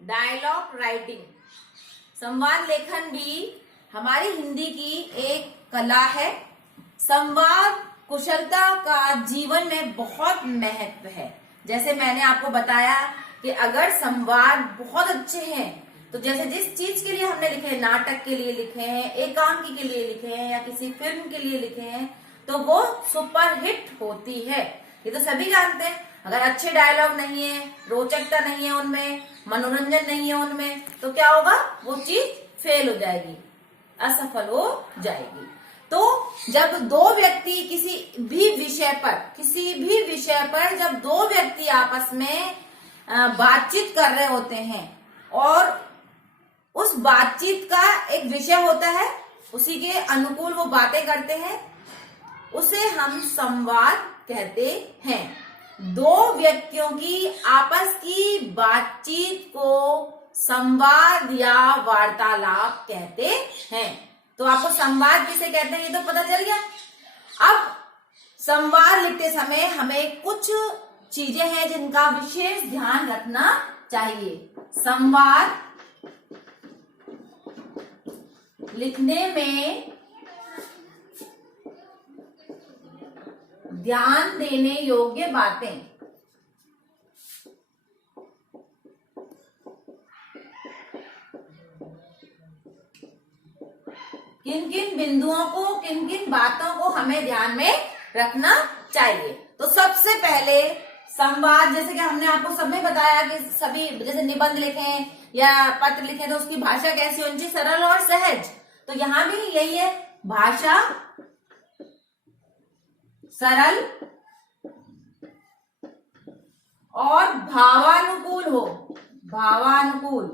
Dialogue writing. संवाद लेखन भी हमारी हिंदी की एक कला है। संवाद कुशलता का जीवन में बहुत महत्व है। जैसे मैंने आपको बताया कि अगर संवाद बहुत अच्छे हैं तो जैसे जिस चीज के लिए हमने लिखे, नाटक के लिए लिखे हैं, एकांकी के लिए लिखे हैं या किसी फिल्म के लिए लिखे हैं, तो वो सुपरहिट होती है। ये तो सभी जानते हैं। अगर अच्छे डायलॉग नहीं है, रोचकता नहीं है उनमें, मनोरंजन नहीं है उनमें, तो क्या होगा? वो चीज फेल हो जाएगी, असफल हो जाएगी। तो जब दो व्यक्ति किसी भी विषय पर जब दो व्यक्ति आपस में बातचीत कर रहे होते हैं और उस बातचीत का एक विषय होता है, उसी के अनुकूल वो बातें करते हैं, उसे हम संवाद कहते हैं। दो व्यक्तियों की आपस की बातचीत को संवाद या वार्तालाप कहते हैं। तो आपको संवाद किसे कहते हैं ये तो पता चल गया। अब संवाद लिखते समय हमें कुछ चीजें हैं जिनका विशेष ध्यान रखना चाहिए। संवाद लिखने में ध्यान देने योग्य बातें। किन किन बिंदुओं को, किन किन बातों को हमें ध्यान में रखना चाहिए। तो सबसे पहले संवाद, जैसे कि हमने आपको सब में बताया कि सभी जैसे निबंध लिखे या पत्र लिखे तो उसकी भाषा कैसी होनी चाहिए? सरल और सहज। तो यहां भी यही है, भाषा सरल और भावानुकूल हो, भावानुकूल।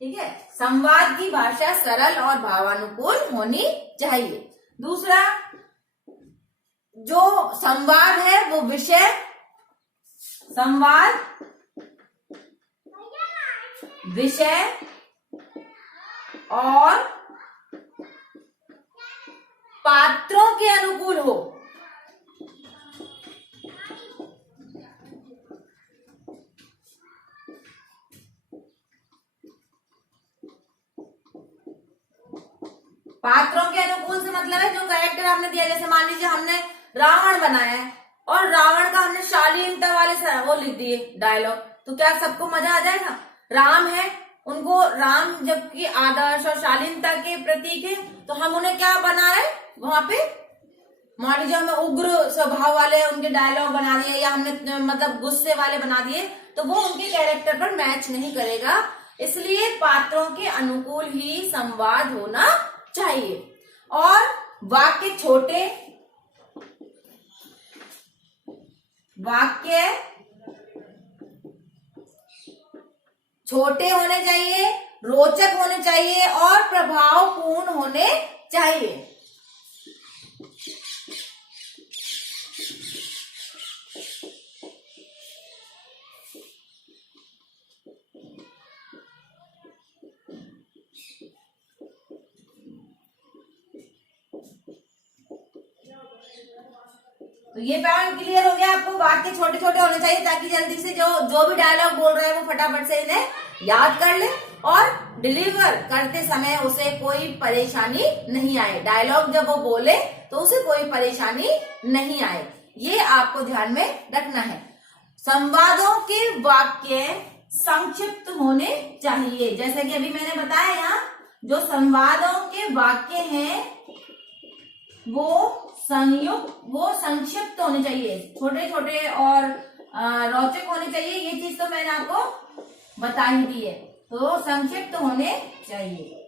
ठीक है, संवाद की भाषा सरल और भावानुकूल होनी चाहिए। दूसरा, जो संवाद है वो विषय, संवाद विषय और पात्रों के अनुकूल हो। पात्रों के अनुकूल से मतलब है जो कैरेक्टर हमने दिया, जैसे मान लीजिए हमने रावण बनाया है और रावण का हमने शालीनता वाले वो लिख दिए डायलॉग, तो क्या सबको मजा आ जाएगा? राम है, उनको राम जबकि आदर्श और शालीनता के प्रतीक है, तो हम उन्हें क्या बना रहे वहां पे? मान लीजिए हमें उग्र स्वभाव वाले उनके डायलॉग बना दिए या हमने मतलब गुस्से वाले बना दिए, तो वो उनके कैरेक्टर पर मैच नहीं करेगा। इसलिए पात्रों के अनुकूल ही संवाद होना चाहिए। और वाक्य छोटे, वाक्य छोटे होने चाहिए, रोचक होने चाहिए और प्रभावपूर्ण होने चाहिए। तो ये पॉइंट क्लियर हो गया आपको। वाक्य छोटे छोटे होने चाहिए ताकि जल्दी से जो भी डायलॉग बोल रहे हैं वो फटाफट से इन्हें याद कर ले और डिलीवर करते समय उसे कोई परेशानी नहीं आए। डायलॉग जब वो बोले तो उसे कोई परेशानी नहीं आए, ये आपको ध्यान में रखना है। संवादों के वाक्य संक्षिप्त होने चाहिए। जैसे कि अभी मैंने बताया यहाँ, जो संवादों के वाक्य हैं वो संक्षिप्त होने चाहिए, छोटे छोटे और रोचक होने चाहिए। ये चीज तो मैंने आपको बता ही दी है, तो संक्षिप्त होने चाहिए,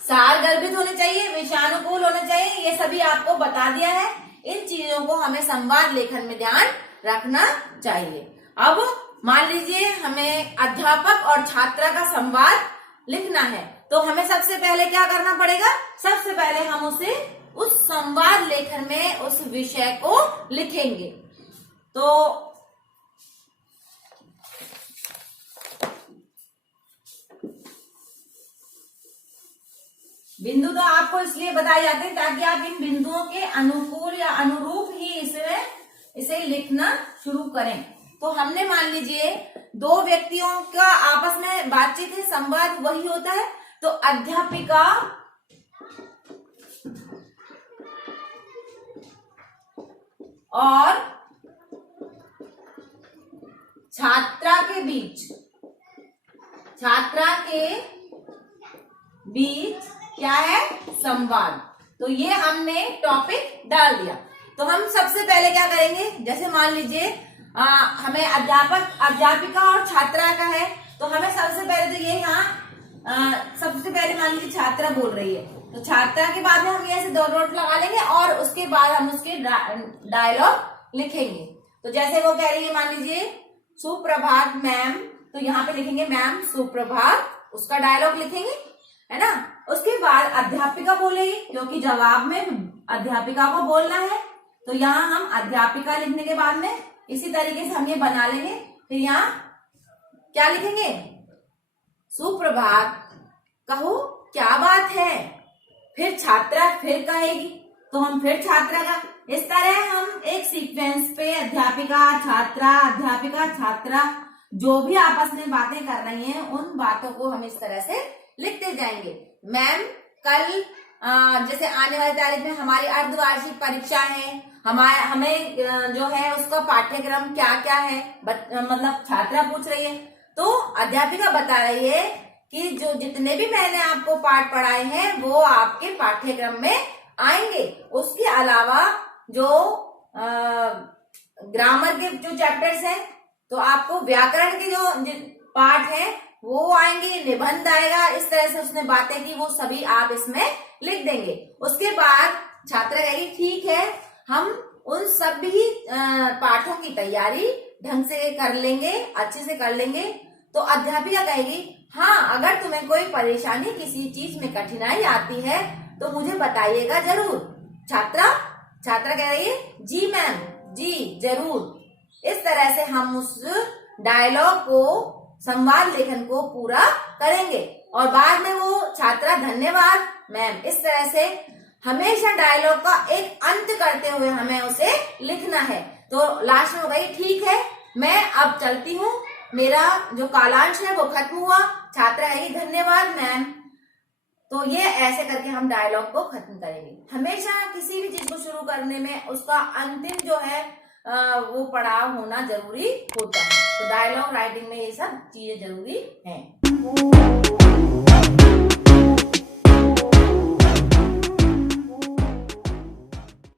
सारगर्भित होने चाहिए, विषयानुकूल होने चाहिए। ये सभी आपको बता दिया है। इन चीजों को हमें संवाद लेखन में ध्यान रखना चाहिए। अब मान लीजिए हमें अध्यापक और छात्रा का संवाद लिखना है, तो हमें सबसे पहले क्या करना पड़ेगा? सबसे पहले हम उस संवाद लेखन में उस विषय को लिखेंगे। तो बिंदु तो आपको इसलिए बताए जाते हैं ताकि आप इन बिंदुओं के अनुकूल या अनुरूप ही इसमें इसे लिखना शुरू करें। तो हमने मान लीजिए दो व्यक्तियों का आपस में बातचीत है, संवाद वही होता है। तो अध्यापिका और छात्रा के बीच क्या है? संवाद। तो ये हमने टॉपिक डाल दिया। तो हम सबसे पहले क्या करेंगे, जैसे मान लीजिए हमें अध्यापिका और छात्रा का है, तो हमें सबसे पहले तो ये यहाँ सबसे पहले मान लीजिए छात्रा बोल रही है, तो छात्रा के बाद में हम ये ऐसे दो डॉट लगा लेंगे और उसके बाद हम उसके डायलॉग लिखेंगे। तो जैसे वो कह रही है, मान लीजिए सुप्रभात मैम, तो यहाँ पे लिखेंगे मैम सुप्रभात, उसका डायलॉग लिखेंगे, है ना। उसके बाद अध्यापिका बोलेगी, क्योंकि जवाब में अध्यापिका को बोलना है, तो यहाँ हम अध्यापिका लिखने के बाद में इसी तरीके से हम ये बना लेंगे। फिर यहाँ क्या लिखेंगे? सुप्रभात, कहो क्या बात है। फिर छात्रा फिर कहेगी, तो हम फिर छात्रा का, इस तरह हम एक सीक्वेंस पे अध्यापिका छात्रा जो भी आपस में बातें कर रही हैं, उन बातों को हम इस तरह से लिखते जाएंगे। मैम कल जैसे आने वाली तारीख में हमारी अर्धवार्षिक परीक्षा है, हमें जो है उसका पाठ्यक्रम क्या क्या है, मतलब छात्रा पूछ रही है, तो अध्यापिका बता रही है कि जो जितने भी मैंने आपको पाठ पढ़ाए हैं वो आपके पाठ्यक्रम में आएंगे। उसके अलावा जो ग्रामर के जो चैप्टर्स हैं, तो आपको व्याकरण के जो पाठ है वो आएंगे, निबंध आएगा। इस तरह से उसने बातें की, वो सभी आप इसमें लिख देंगे। उसके बाद छात्रा कहेगी ठीक है, हम उन सभी पाठों की तैयारी ढंग से कर लेंगे, अच्छे से कर लेंगे। तो अध्यापिका कहेगी हाँ, अगर तुम्हें कोई परेशानी, किसी चीज में कठिनाई आती है तो मुझे बताइएगा जरूर। छात्रा कह रही है जी मैम, जी जरूर। इस तरह से हम उस डायलॉग को, संवाद लेखन को पूरा करेंगे और बाद में वो छात्रा धन्यवाद मैम, इस तरह से हमेशा डायलॉग का एक अंत करते हुए हमें उसे लिखना है। तो लास्ट में हो गई ठीक है, मैं अब चलती हूँ, मेरा जो कालांश है वो खत्म हुआ। छात्रा कहेगी धन्यवाद मैम। तो ये ऐसे करके हम डायलॉग को खत्म करेंगे। हमेशा किसी भी चीज को शुरू करने में उसका अंतिम जो है वो पड़ाव होना जरूरी होता है। तो डायलॉग राइटिंग में ये सब चीजें जरूरी हैं।